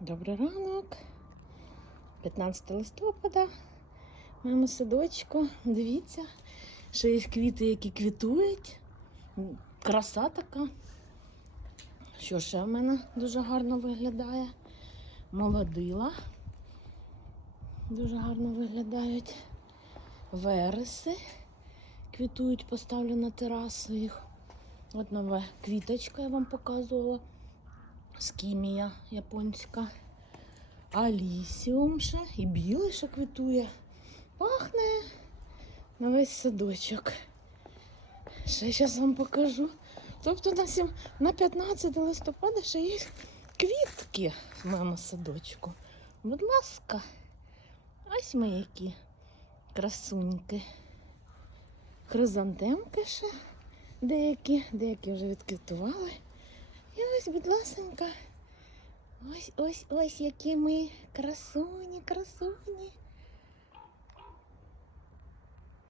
Добрий ранок. 15 листопада. Маємо садочку. Дивіться, ще є квіти, які квітують. Краса така. Що ще в мене дуже гарно виглядає? Молодила. Дуже гарно виглядають. Вереси квітують, поставлю на терасу їх. От нова квіточка я вам показувала. Скімія японська. Алісіум ще і білий ще квітує. Пахне на весь садочок. Ще зараз вам покажу. Тобто на, сім, на 15 листопада ще є квітки в моєму садочку. Будь ласка, ось ми які красуньки. Хризантемки ще деякі, деякі вже відквітували. Ось, будь ласенька, ось ось ось які ми красуні, красуні.